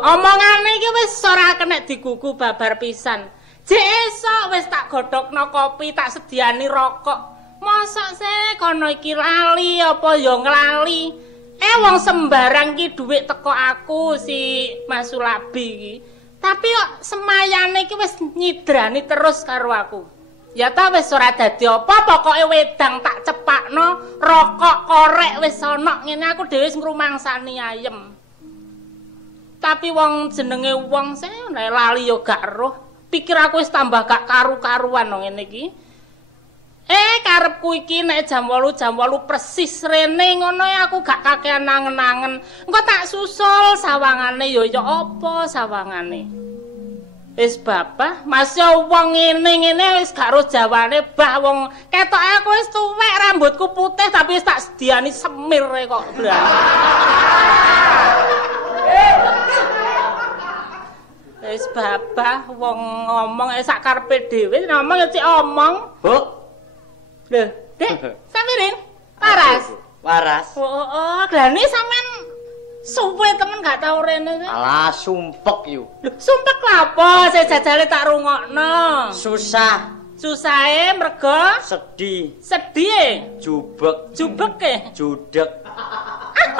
Omongane iki wis ora kena digugu babar pisan. Jek esuk wis tak godhokno kopi, tak sediani rokok. Mosok se kono iki lali apa ya nglali. Wong sembarang ki dhuwit teko aku si Mas Sulabi iki. Tapi kok semayane iki wis nyidrani terus karo aku. Ya ta wis ora dadi apa, pokoke wedang tak cepakno, rokok korek wis ana ngene aku dhewe wis ngrumangsani ayem. Tapi wong jenenge wong sing lali ya gak roh. Pikir aku wis tambah gak karu-karuan ngene iki. Karepku iki nek jam 8 persis rene ngono aku gak kakean nangen-nangen. Engko tak susul sawangane ya apa sawangane. Wis bapak, masih wong ngene-ngene wis gak roh jawane bah wong ketoke aku wis tuwek rambutku putih tapi wis tak sediani semir kok blas. Wis babah wong ngomong sak karepe dhewe ngomong ya cek omong. Bu. Lho, Dek, sampeyan waras. Waras. Oh, glane sampean suwe temen gak tau rene. Alah, sumpek yu. Lho, sumpek lha apa? Saya jajale tak rungokno. Susah. Susahe mergo sedih. Sedih? Jubek. Jubeke? Judek.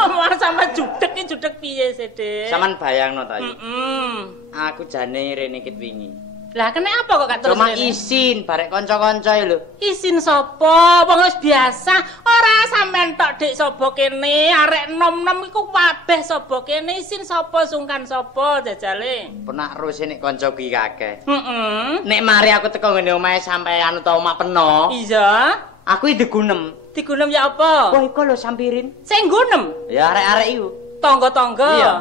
Omong sama judek iki judek piye sih, Dek? Saman bayangno ta iki. Aku jane rene kit wingi. Lah kene apa kok gak terus cuma isin barek kanca-kanca lho. Isin sapa? Wong wis biasa. Ora sampean tok Dik sapa kene, arek nom-nom iku kabeh sapa kene isin sapa sungkan sapa jajale. Penak rus nek kanca ki akeh. Nek mari aku teko ngene omahe sampean utawa omah peno. Iya. Aku digunem. Digunem ya apa? Wah iku lho sampirin. Sing gunem? Ya arek-arek iku. Tangga-tangga. Iya.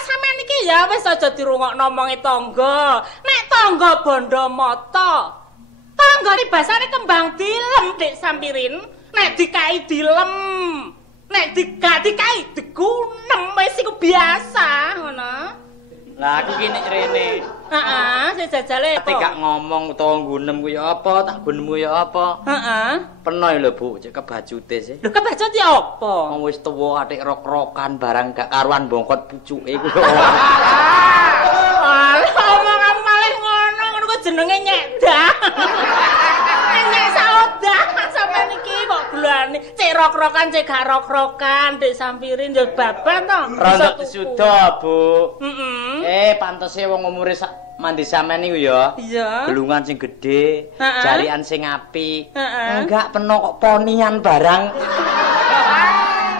Sampeyan iki ya wis aja dirungokno omonge tangga. Nek tangga bondo mata. Tangga iki basane kembang dilem, Dik Sampirin. Nek dikai dilem. Nek dikai digunem wis iku biasa, ngono. Lah aku ki nek rene. Heeh, sejajale apa? Gak ngomong utawa gunem ku ya apa, tak gunemu ya apa. Heeh. Peno lho Bu, cek kebajute sih. Lho kebacut ya apa? Wong wis tuwa atik rok-rokan barang gak karuan bongkot pucuke ku. Alah omong malih ngono ku jenenge nyedah. Nyek saudah sampeyan iki kok glane cek rok-rokan cek gak rok-rokan Dik Sampirin yo baban to. Rondok suda, Bu. Pantese wong umure mandi sampean niku ya. Iya. Gelungan sing gedhe, jarian sing apik. Enggak peno kok ponian barang.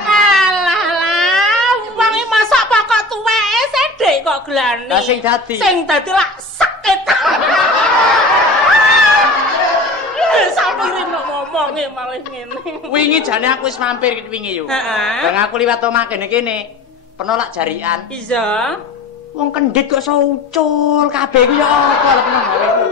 Alah, wong iki masak pokok tuweke sedhek kok glane. Lah sing dadi lak sekit. Sampirin kok ngomonge malih ngene. Wingi jane aku wis mampir iki wingi yo. Bang aku liwat omah kene. Peno lak jarian. Iya. Wong kendhit kok iso ucul kabeh ku ya apa lho peno gawe iku.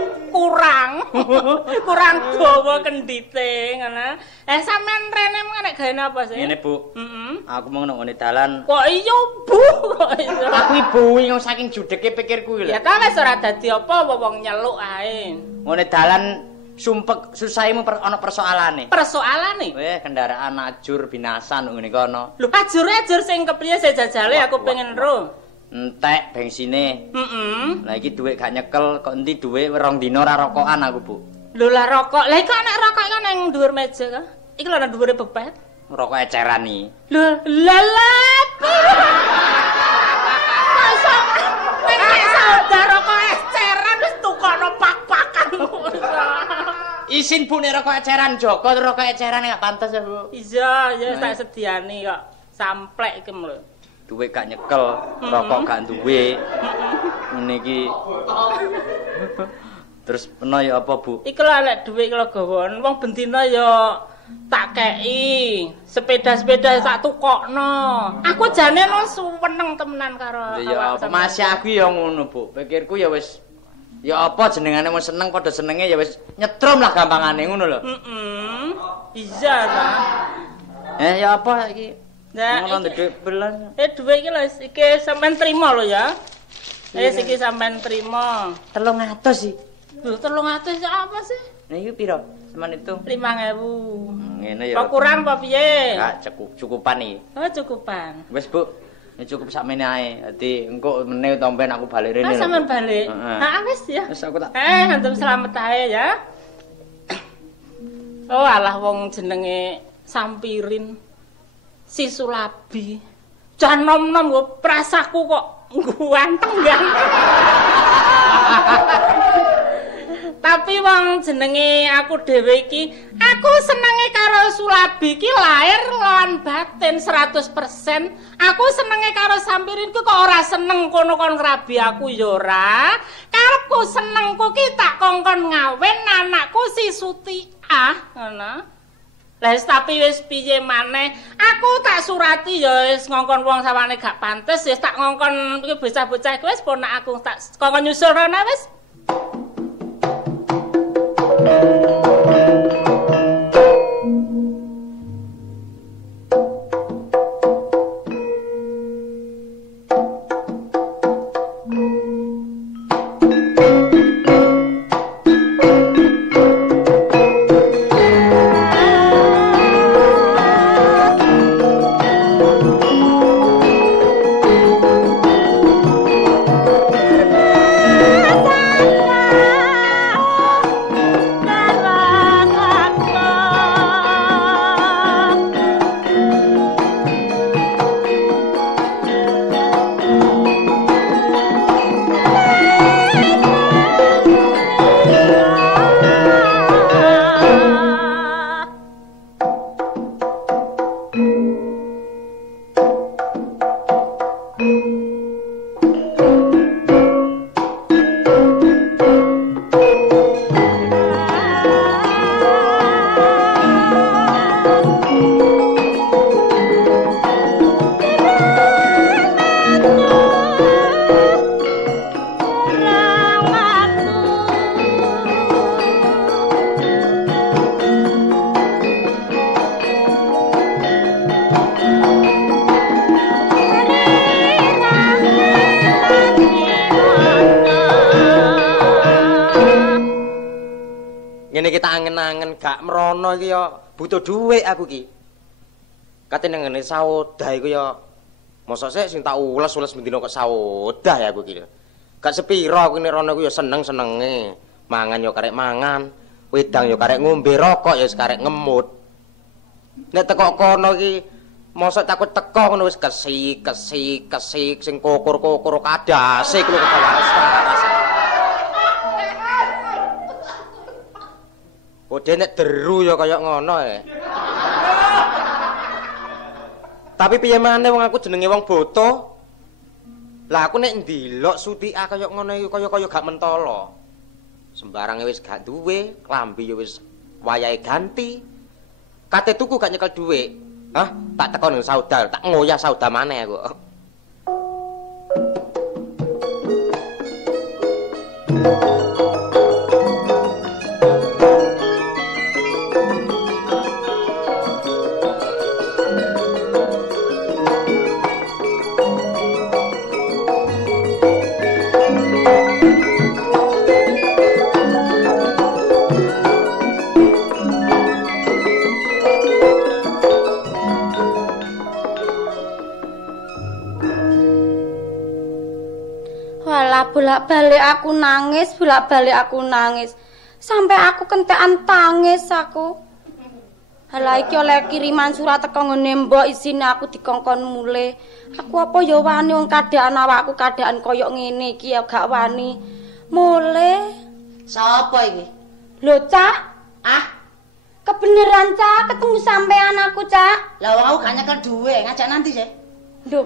Kurang dawa kendhite ngono. Sampean rene nek gawe napa sih? Ngene Bu. Aku mau nang dalan. Kok iya Bu kok iso. Aku ibu wing saking judeke pikirku lho. Ya ta wis ora dadi apa wong nyeluk ae. Ngene dalan sumpek susahmu ana persoalane. Persoalane? Kendaraan ajur binasan ngene kono. Lho ajur sing kepriye sejajale aku pengen ro. Entek bengsine. Lah iki dhuwit gak nyekel kok endi dhuwit 2 dina ora rokokan aku, Bu. Lho lah rokok. Lah iku nek rokok iku nang dhuwur meja ka? Iki lho nang dhuwure bebet. Rokok eceran iki. Lho lalat. Nek saudara rokok eceran wis tukono pak-pakan. Isin Bu nek rokok eceran Joko terus rokok eceran gak pantes ya Bu. Iya, ya tak sediani kok. Samplek iki lho. Duwe gak nyekel, rokok gak duwe. Ngene iki. Terus peno ya apa Bu? Iki lho lek dhuwit kula gawon, wong bendina ya tak kei. Sepeda-sepeda tak tukokno. Aku jane no suweneng temenan karo ya apa masih aku ya ngono Bu. Pikirku ya wis ya apa jenengane wong seneng padha senenge ya wis nyetrum lah gampangane ngono lho. Iya ta. Ya apa iki? Nah, ngono ndek belan. Dhuwit iki lho iki sampean trima lho ya. Iki sampean trima. 300 sih. Lho 300 apa sih? Nah iki piro? Semen itu 5.000. Ngene ya. Apa kurang apa piye? Enggak cukupan iki. Oh, cukupan. Wis Bu. Ya cukup sakmene ae. Dadi engko meneh tomben aku balik rene. Sampeyan balik. Heeh, wis ya. Wis aku tak. Antum selamat ae ya. Oh, alah wong jenenge Sampirin. Si Sulabi. Jan nom-nom kok prasaku kok ganteng. Tapi wong jenenge aku dhewe iki, aku senenge karo Sulabi iki lahir lan batin 100%. Aku senenge karo Sampirin ku kok ora seneng kono kon ngrabi aku ya ora. Karepku senengku ki tak kongkon ngawin anakku si Sutiah, ngono. Lah tapi wis piye maneh, aku tak surati ya wis ngongkon wong sawane gak pantes, wis tak ngongkon iki bocah-bocah iki wis ponak aku tak kongkon nyusul rono wis. Ngene iki tak angen-angen gak merono iki ya butuh dhuwit aku iki. Kate nang ngene sawodah iku ya mosok sik sing tak ules-ules bendina kok sawodah ya aku iki. Gak sepira aku nek rono iku ya seneng-senenge. Mangan ya karek mangan, wedang ya karek ngombe, rokok ya karek ngemut. Nek teko kono iki mosok takut teko ngono wis kesik sing kokur-kokur kadase kuwi kewaras. Kode nek deru ya kaya ngono Tapi piye maneh wong aku jenenge wong boto. Lah aku nek ndelok Sutiah kaya ngono iki kaya gak mentolo. Sembarange wis gak duwe, klambi ya wis wayahe ganti. Kate tuku gak nyekel dhuwit. Hah? Tak teko ning saudar, tak ngoyah saudar maneh aku. Bolak-balik aku nangis. Sampai aku kentekan tangis aku. Halah iki oleh kiriman surat teko ngene mbok isine aku dikongkon mulih. Aku apa ya wani wong keadaan awakku keadaan koyo ngene iki ya gak wani. Mulih. Sapa iki? Lho, Cak, Ah, kebeneran, Cak, ketemu sampean aku, Cak. lah wong aku gak nyekel duwe, ngajak nanti sih. Duh.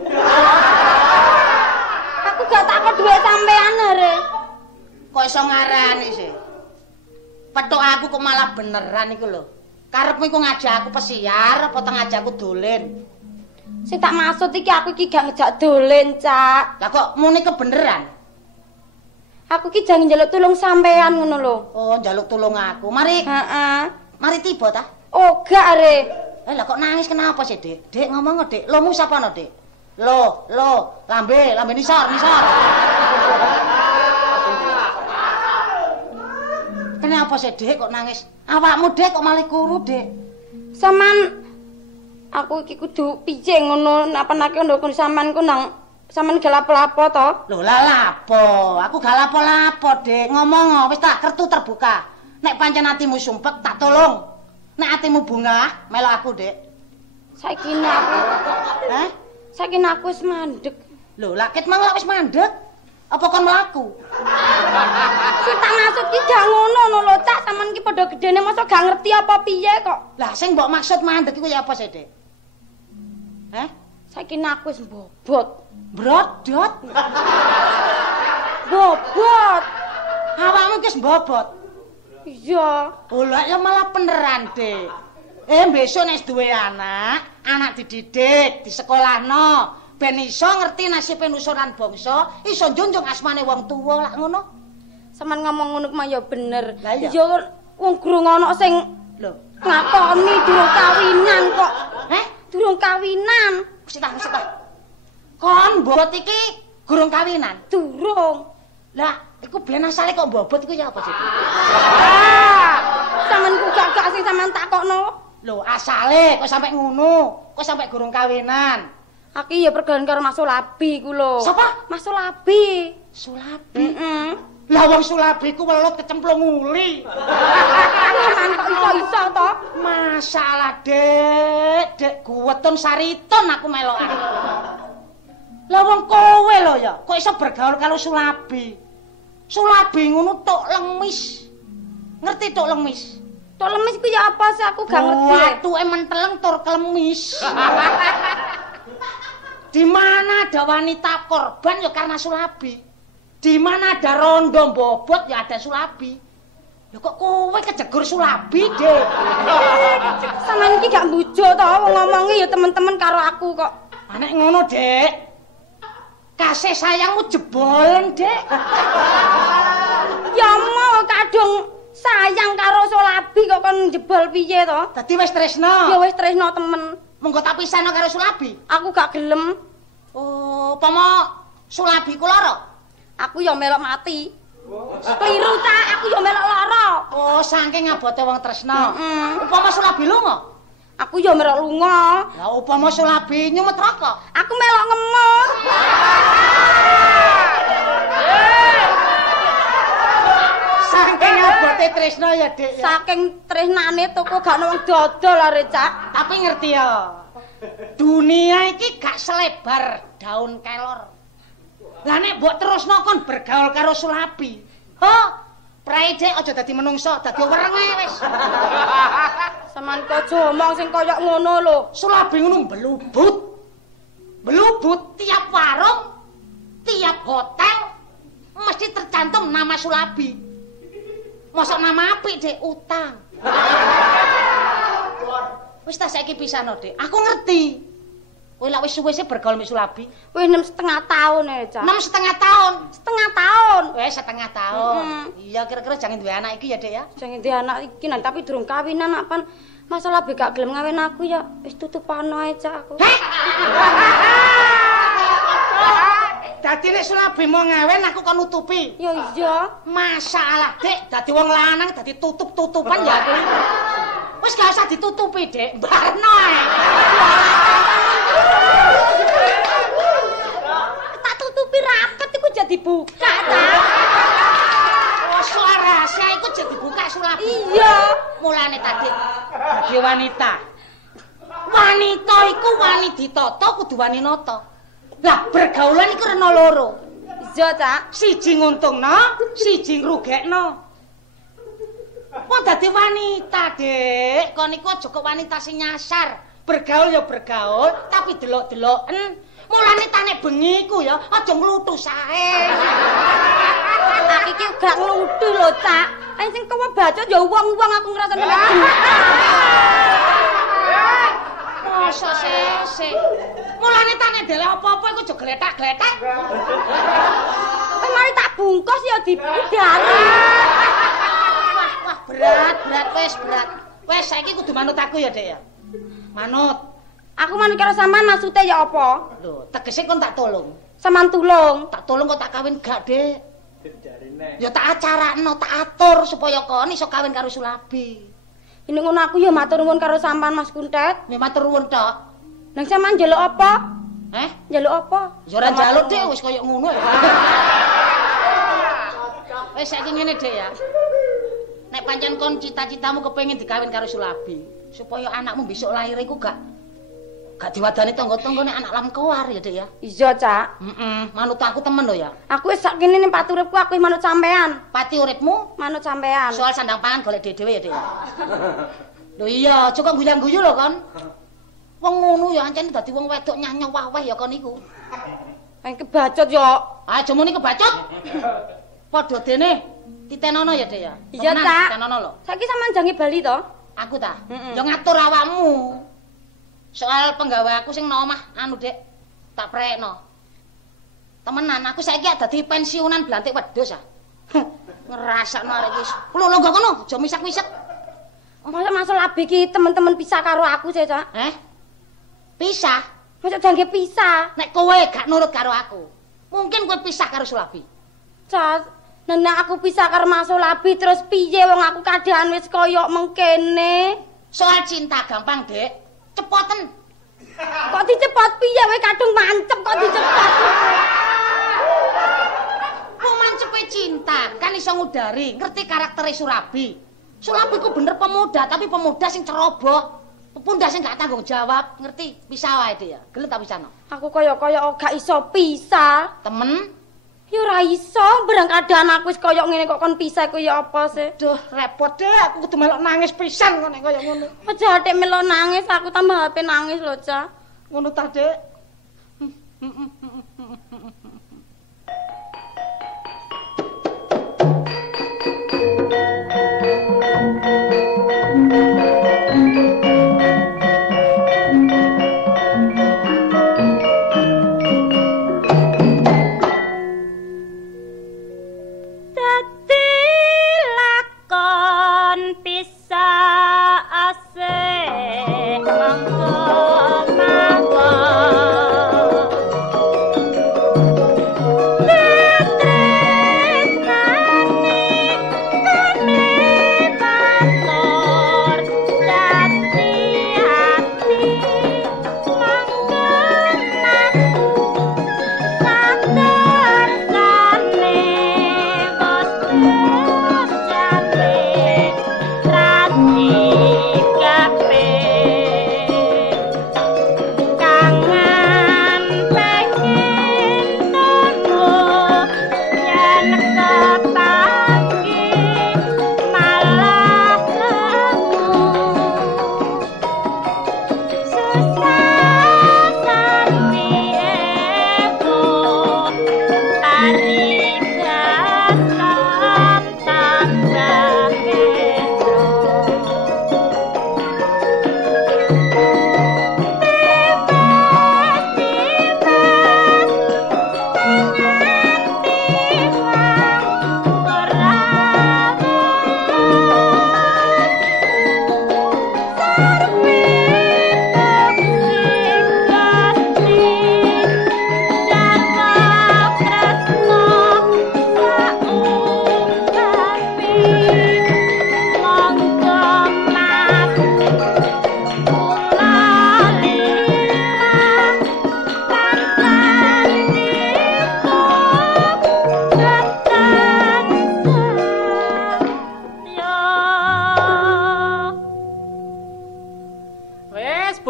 Aku gak takut duwe sampean are. Kok iso ngarani sih? Petuk aku kok malah beneran iku lho. Karepmu iku ngajak aku pesiar apa teng ngajak aku dolen? Sing tak maksud iki aku iki gak ngejak dolen, Cak. Lah kok muni kebeneran? Aku iki jangan njaluk tulung sampean ngono lho. Oh, njaluk tulung aku. Mari. Heeh. Mari tiba ta? Oh, gak are. Lah kok nangis kenapa sih, Dik? Dik ngomong, Dik. Lomu sapa no, Dik? Lo, lambe nisor. Kenapa sih, Dik, kok nangis? Awakmu, Dik, kok malah kuru, Dik? Saman aku iki kudu piye ngono napa-napa ndok sampean ku nang sampean gak lapo-lapo to? Lho lah lapo? Aku gak lapo-lapo, Dik. Ngomong wis tak kertu terbuka. Nek pancen atimu sumpek tak tolong. Nek atimu bungah, melok aku, Dik. Saiki aku. Hah? Saiki aku wis mandeg. Lho, lah ket mang wis mandeg. Apa kon mlaku? Sing tak maksud ki gak ngono lho, Cak. Sampeyan ki padha gedene masa gak ngerti apa piye kok. Lah sing mbok maksud mandeg iku ya apa sih, Dik? Hah? Saiki aku wis bobot. Brodot. Bobot. Awakmu ki wis bobot. Iya. Oh, lah ya malah beneran, Dik. Besok nek duwe anak dididik, disekolahno, ben iso ngerti nasib penusuran bangsa, iso njunjung asmane wong tuwa lak ngono. Sampeyan ngomong ngono ku ya bener. Lah iya. Ya wong gurung ana sing Lho, ngakoni durung kawinan kok. heh? Durung kawinan. Mesti tak. Kon mbobot iki gurung kawinan. Durung. Lah, iku ben asale kok mbobot iku ya apa sih? Sampeyan ku gak sing sampeyan takokno. Lho, asale kok sampe ngono? Kok sampe gurung kawinan? Aku ya pergaulan karo Mas Sulabi ku lho. Sapa? Mas Sulabi. Sulabi. Heeh. Lah wong Sulabi ku welut kecemplung uli. Sampeyan kok iso-iso to? Masalah, Dek guwetun sariton aku melokan. Lah wong kowe lho ya, kok iso bergaul karo Sulabi? Sulabi ngono tok lemis. Ngerti tok lemis? Tok lemis ku ya apa sih aku gak ngerti. Watuke menteleng tur klemis. Di mana ada wanita korban ya karena Sulabi. Di mana ada rondo bobot ya ada Sulabi. Lho kok kowe kejegur Sulabi, Dek? Sampeyan iki gak mbujo to wong ngomongi ya temen-temen karo aku kok. Anek ngono, Dek. Kasih sayangmu jebolen, Dek. Ya mau kadung sayang karo Sulabi kok kon jebol piye to? Dadi wis tresno. Ya wis tresno temen. Monggo tak pisahno karo Sulabi. Aku gak gelem. Oh, upama Sulabi ku lara. Aku ya melok mati. Kliru ta, aku ya melok lara. Oh, saking abote wong tresno. Heeh. Upama Sulabi lunga. Aku ya melok lunga. Lah upama Sulabi nyumet rokok. Aku melok ngemut. Saking abote tresno ya, Dik. Ya. Saking tresnane toko gak ono wong dodol are, Cak. Tapi ngerti ya. Dunia iki gak selebar daun kelor. Lah nek mbok terusno kon bergaul karo Sulabi. Ho, prae Dek aja dadi menungso, dadi werenge wis. Saman aja omong sing kaya ngono lho. Sulabi ngono belubut. Belubut tiap warung, tiap hotel mesti tercantum nama Sulabi. Mosok nama apik, Dek, utang. Wis ta saiki pisano, Dek. Aku ngerti. Kowe lak wis suwe sih bergaul mek Sulabi. Wis 6,5 tahun ya, Cak. 6,5 tahun. Setengah tahun. Wis setengah tahun. Iya kira-kira jangan duwe anak iki ya, Dek ya. Jangan di anak iki nang tapi durung kawinan apan masalah be gak gelem ngawin aku ya wis tutupano ae, Cak aku. Dadi nek Sulabi mau ngawin aku kon nutupi. Ya iya. Masalah, Dek, dadi wong lanang dadi tutup-tutupan ya. Wis gak usah ditutupi, Dek. Barno ae. Tak tutupi rapet iku jadi buka ta. Oh, soal rahasia iku jadi buka Sulabi. Iya. Mulane tadi dadi wanita. Wanita iku wani ditata kudu wani nata. Lah bergaulan iku rena loro. Iya, Cak. Siji nguntungno, siji ngrugekno. Wong dadi dadi wanita, Dik. Kon iku aja kok wanita sing nyasar. Bergaul ya bergaul, tapi delok-deloken. Mulane ta nek bengi ku ya aja nglutu sae. Aku iki gak nglutu lho, Cak. Sing kowe bacot ya wong-wong aku ngrasane bengi. Masa sesek. Mulane ta nek delok apa-apa iku aja gletak-gletak. Mari tak bungkus ya dipidani. Wah, berat wis berat. Wis saiki kudu manut aku ya, Dek ya. Manut. Aku manut karo sampean maksude ya apa? Lho, tegese kon tak tolong. Sampean tulung. Tak tolong kok tak kawin gak, Dek. Ya tak acarakno, tak atur supaya kon iso kawin karo Sulabi. Ini ngono aku ya matur nuwun karo sampean Mas Kuntet. Ya matur nuwun tok. Nang sampean njaluk apa? Njaluk apa? Ya ora njaluk, Dek, wis koyo ngono ya. Wis saiki ngene, Dek ya. Nek pancen kon cita-citamu kepengin dikawin karo Sulabi, supaya anakmu besok lahir iku gak diwadani tangga-tangga nek anak lam kewar ya, Dek ya. Iya, Cak. Manut aku temen lho ya. Aku wis sak kene ning pati uripku aku wis manut sampean. Pati uripmu manut sampean. Soal sandang pangan golek dhewe ya, Dek. Lho iya, aja kok guyang-guyu lho, Kon. Wong ngono ya ancen dadi wong wedok nyanyi waweh ya kon iku. Kebacot ya. Aja muni kebacot. Padha dene titenono ya, Dek ya. Iya, Cak. Titenono lho. Saiki sampean jange bali to? Aku ta. Ya ngatur awakmu. Soal penggawe aku sing nang omah anu, Dek. Tak prekno. Temenan aku saiki dadi pensiunan blantik wedhus ah. Ngrasakno arek wis. Lho lho kono, aja misak-misak. Masa masuk labi ki temen-temen pisah karo aku sih, Cak. Pisah? Masa jange pisah? Nek kowe gak nurut karo aku, mungkin kowe pisah karo Sulabi. Cak, nek aku pisah karo Mas Sulabi terus piye wong aku keadaan wis koyo mengkene. Soal cinta gampang, Dek. Cepoten. Kok dicepot piye kowe kadung mancep kok dicepot. Wong mancepe cinta kan iso ngudari, ngerti karaktere Sulabi. Sulabi ku bener pemuda, tapi pemuda sing ceroboh. Pepunda sing gak tanggung jawab, ngerti? Pisah wae, Dek ya. Gelem ta pisahno? Aku kaya gak iso pisah. Temen? Ya ora iso, barang keadaan aku wis kaya ngene kok kon pisah ku ya apa sih? Duh, repot, Dek. Aku kudu melok nangis pisan kok nek kaya ngono. Aja atik melok nangis, aku tambah HP nangis lho, Cak. Ngono ta, Dek?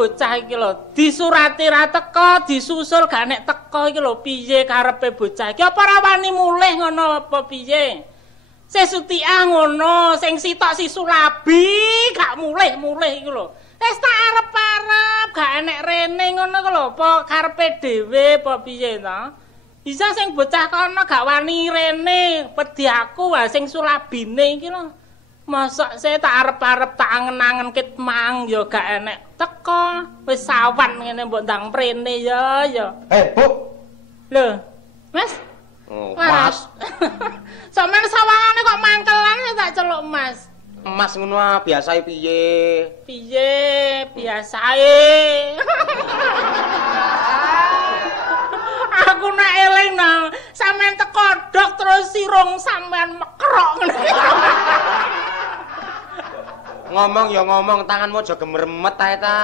bocah iki lho, disurati ra teko, disusul gak nek teko iki lho, piye karepe bocah iki? Apa ora wani mulih ngono apa piye? Sesutia ngono, sing sitok si Sulabi gak mulih-mulih iku lho. Wis tak arep-arep gak enek rene ngono ku lho, apa karepe dhewe apa piye ta? Bisa sing bocah kono gak wani rene, pedhi aku wae sing Sulabine iki lho. Mosok saya tak arep-arep tak angen-angen ket mang ya gak enek teko. Wis sawan ngene mbok ndang mrene ya. Bu. Lho, Mas. Oh, Mas. Sampeyan sawangane kok mangkelan tak celuk Mas. Mas ngono biasae piye? Piye biasae. Aku nek eling nang sampean tekodok terus sirung sampean mekrok ngene. Ngomong ya ngomong, tanganmu aja gemermet ae ta.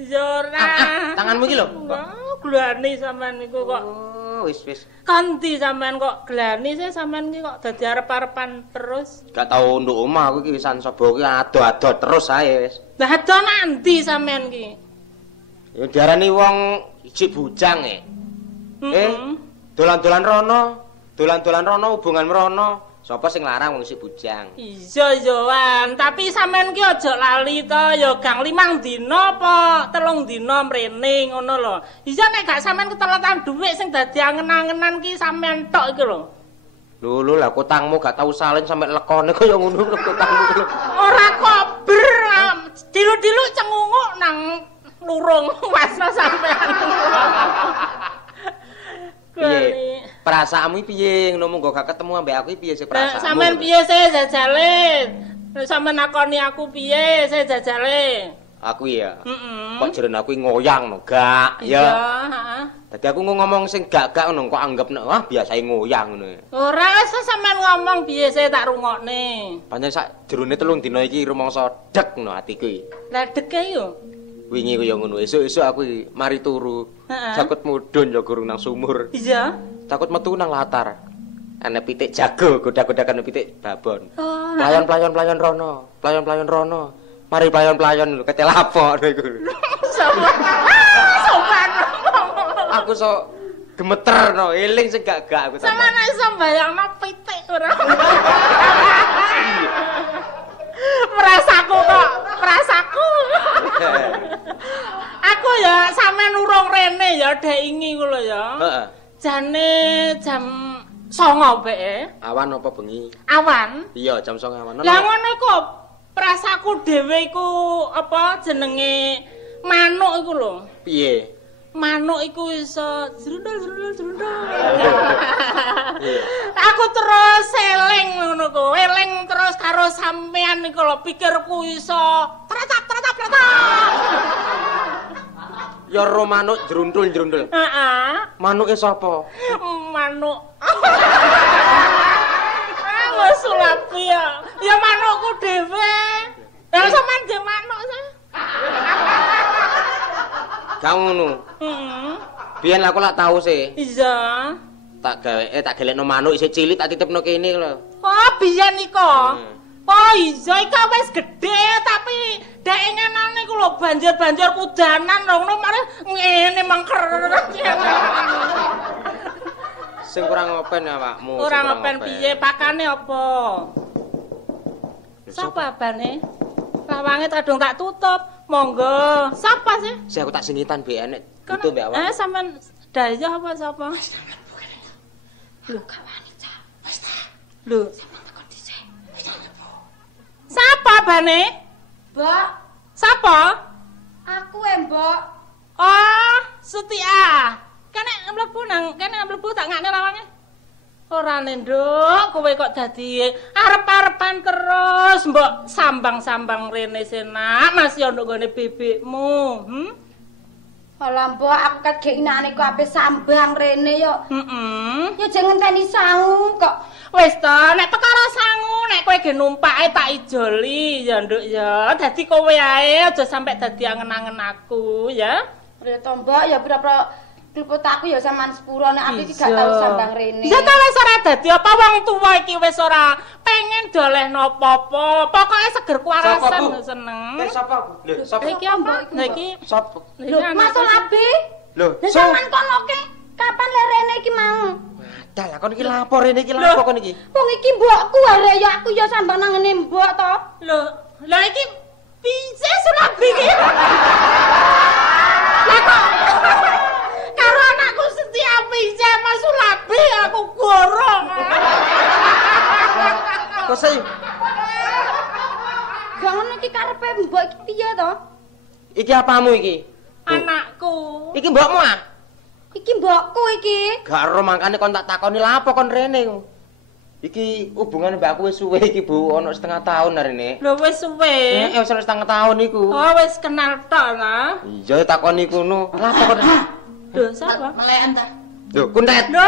Ya ora. Tanganmu iki lho. Glani sampean niku kok. Oh, wis. Kanthi sampean kok glani sih sampean iki kok dadi arep-arepan terus. Gak tau nduk omah aku iki wisan sapa iki ado-ado terus ae wis. Lah ado nanti sampean iki. Ya diarani wong ijik bujang dolan-dolan rono, hubungan rono. Sapa sing larang wong isih bujang? Iya Wan, tapi sampean ki aja lali to, ya gang 5 dina apa 3 dina mrene ngono lho. Iya nek gak sampean keteletan dhuwit sing dadi angen-angenan ki sampean tok iki lho. Lho lah kutangmu gak tau salin sampe lekone kaya ngono kutangmu. Ora kober, dilu-dilu cengunguk nang lurung wasna sampean. Piye? Perasaanmu piye ngono monggo gak ketemu ambek aku piye sih perasaanmu? Sampeyan piye sih jajale? Sampeyan nakoni aku piye sih jajale? Aku ya. Kok jeren aku ngoyang no, gak ya. Iya, heeh. Dadi aku ngomong sing gak-gak ngono kok anggap wah biasae ngoyang ngono. Ora wis sampeyan ngomong piye sih tak rungokne. Pancen sak jerone 3 dina iki rumangsa dek ngono atiku iki. Lah deke yo. Wingi kaya ngono, esuk-esuk aku mari turu. Takut mudhun ya gurung nang sumur. Iya. Takut metu nang latar. Ana pitik jago, godak-godakan pitik babon. Oh, Playon-playon rono, playon-playon rono. Mari playon-playon lho ketelapok niku. Sopan. Aku sok gemeter no, eling sing gak-gak aku. Sama nek iso bayangno pitik ora. Merasaku. Aku ya sampean urung rene ya dek ingi ku lho ya. Heeh. Jane jam 09.00 beke. Awan apa bengi? Awan. Iya, jam 09.00 awan. Lah ngono iku prasaku dhewe iku apa jenenge manuk iku lho. Piye? Manuk iku iso jrundul. Aku terus eling ngono ku, eling terus karo sampean iku lho, pikirku iso tratap. Ya ro manuk jrundul. Heeh. Manuke sapa? Manuk. Wes Sulabi ya. Ya manukku dhewe. Lah sampean dhewe manuk sih. Gak ngono. Biyen aku lak tau sih. Iya. Tak gelekno manuk isih cilik tak titipno kene lho. Oh, biyen iko. Oh, iya iki wis gedhe tapi dek ngenane ku lho banjir kudanan lho ngono mari ngene mengker. Sing kurang ngopen awakmu. Kurang ngopen piye? Pakane apa? Sapa abane? Lawange kadung tak tutup. Monggo. Sapa sih? Si aku tak singitan be enek butuh mbek awak. Sampean daya apa sapa? Lho gak wani cah. Wis ta. Lho, sampean takon dhisik. Sapa bane? Mbok, Sapa? aku Mbok. Oh, Setia. Kene mlebu tak ngakne lawange. Ora Nduk, kowe kok dadi arep-arepan terus, mbok sambang-sambang rene senak, masih ono nggone bebekmu. Alah Mbok, aku kat gek inane kok ape sambang rene yo. Ya jangan ngenteni sangu kok. Wis to, nek perkara sangu, nek kowe ge numpake tak ijoli ya Nduk ya. Dadi kowe ae aja sampe dadi angen-angen aku ya. Ya to Mbok, ya pira-pira kluput aku ya sampean sepuro nek aku iki gak tau sambang rene. Ya ta wis ora dadi apa wong tuwa iki wis ora pengen dolehno apa-apa. Pokoke seger kuarasan seneng. Sapa aku? Lho, sapa? Iki Mbok, iki Sapa? Lho, Mas Sulabi. Lho, sampean kono ke kapan le rene iki mau? Dah lah kon iki lapor rene iki lapo kon iki. Wong iki mbokku arek ya aku ya sambang nangene mbok to. Lho iki piye Sulabi iki? Lah kok karo anakku Setia piye Mas Sulabi aku gorong. Kok saya Gak ngono iki karepe mbok iki piye to? iki apamu iki? Anakku. Iki mbokmu ah? Iki mbokku iki. Gak ero mangkane kon tak takoni lapo kon rene. Iki hubungan mbakku wis suwe iki Bu, ono setengah tahun arene. Lho wis suwe. Wis setengah tahun iku. Oh wis kenal tok nah. Iya takoni kuno. Lapo kon? Lho sapa? Melekan ta. Lho, kuntet. Lho,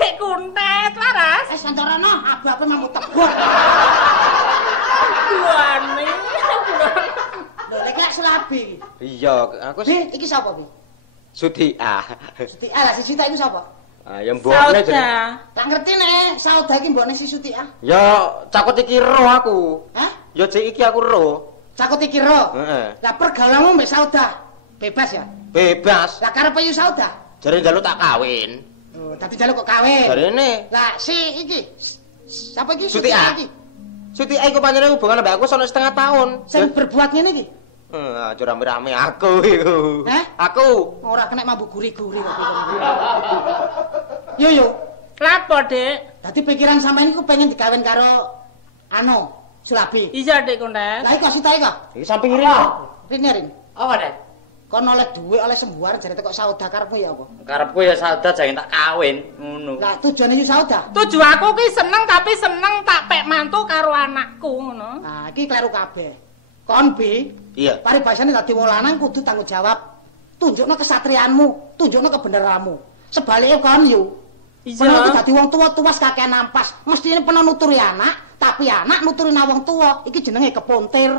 Dek kuntet laras. Santorono, abu-abu mau tebur. Duane. Lho, lek Sulabi. Iya, aku Bi, iki sapa, Bi? Sudia. Suti, lah si Suti iku sapa? Ah, ya mbokne jenenge. Sauda. Tak ngerti nek Sauda iki mbokne si Suti ah. Ya, cakut iki ro aku. Hah? Ya cek iki aku ro. Cakut iki ro. Heeh. Lah pergaulanmu mbek Sauda. Bebas ya? Bebas. Lah karepe yo Sauda. Jare njaluk tak kawin. Oh, dadi jaluk kok kawin. Jarene Lah si iki. Siapa iki? Suti A. iki? Suti iku pancene hubungan mbak aku sono setengah tahun. Sing berbuat ngene iki. Aja rame-rame aku iku. Hah? Aku. Ora kena mabuk guri-guri kok. Yo. Lapo, Dek? Dadi pikiran sampean iku pengen dikawin karo Sulabi. Iya, Dek kuntet. Lah iki sita iki. Iki samping ngene. Rin. Apa, Dek? Kon oleh duit oleh sembuar jare teko Sauda karepmu ya apa? Karepku ya Sauda jangan tak kawin ngono. Lah tujuane yo Sauda. Tujuh aku ki seneng tapi seneng tak pek mantu karo anakku ngono. Nah, iki kleru kabeh. Kon bi, Iya. paribasane dadi wong lanang kudu tanggung jawab. Tunjukno kesatrianmu, tunjukno kebenaranmu. Sebaliknya kon yo. Iya. Peno dadi wong tuwa-tuwas kakean nampas. Mestine peno nuturi anak, tapi anak nuturi wong tuwa. Iki jenenge kepontir.